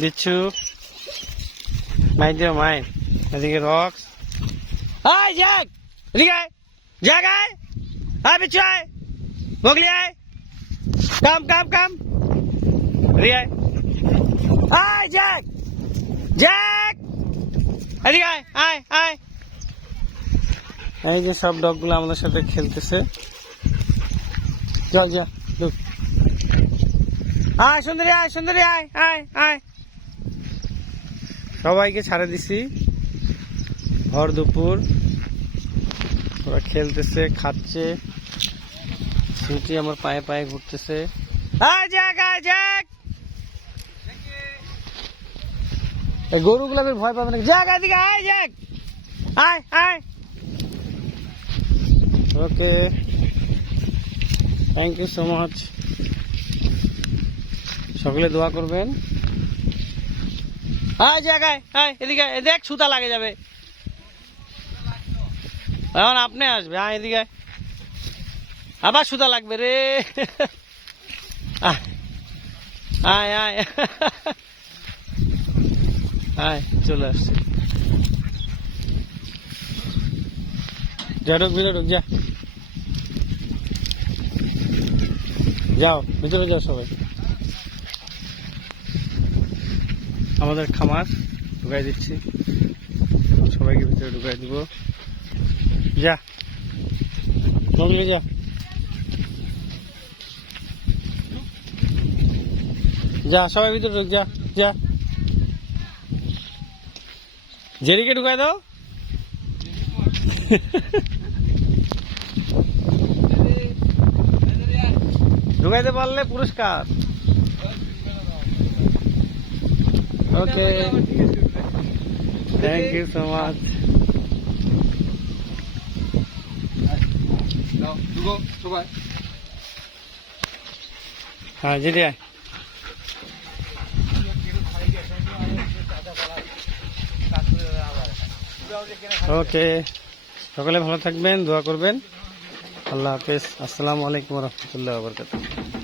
বিচ্ছু মাই দিও মাই এদিকে রক্স আয় জ্যাক এদিকে আয় জ্যাক আয় আয় বিচ্ছু আয় বগলি আয় কাম কাম কাম এদিকে আয় আয় জ্যাক জ্যাক এদিকে আয় আয় আয় এই যে সব ডগগুলো আমাদের সাথে খেলতেছে যা যা আয় সুন্দরী আয় আয় আয় সবাইকে ছাড়ে দিছি ভর দুপুর ওরা খেলতেছে খাচ্ছে সুটি আমার পায়ে পায়ে ঘুরতেছে আয় যাক এই গরুগুলা ভয় পাবে না যাক এদিকে আয় যাক আয় আয় okay thank you so much সকলে দোয়া করবেন আয় জায়গায় আয় এদিকে দেখ সুতা লাগে যাবে এখন আপনি আসবে আয় এদিকে আবার সুতা লাগবে রে আয় আয় আয় চলে আসছে যা ঢুক ভিতরে ঢুক যা যাও ভিতরে যাও সবাই আমাদের খামার ঢুকাই দিচ্ছি সবাইকে ভিতরে ঢুকাই দিব যা মগলি যা যা সবাই ভিতরে ঢুক যা যা জেরিকে ঢুকাই দাও ঢুকাইতে পারলে পুরস্কার okay thank you so much হ্যাঁ যেটি ওকে সকলে ভালো থাকবেন দোয়া করবেন আল্লাহ হাফেজ আসসালামু আলাইকুম রহমতুল্লাহ বরকাতুহু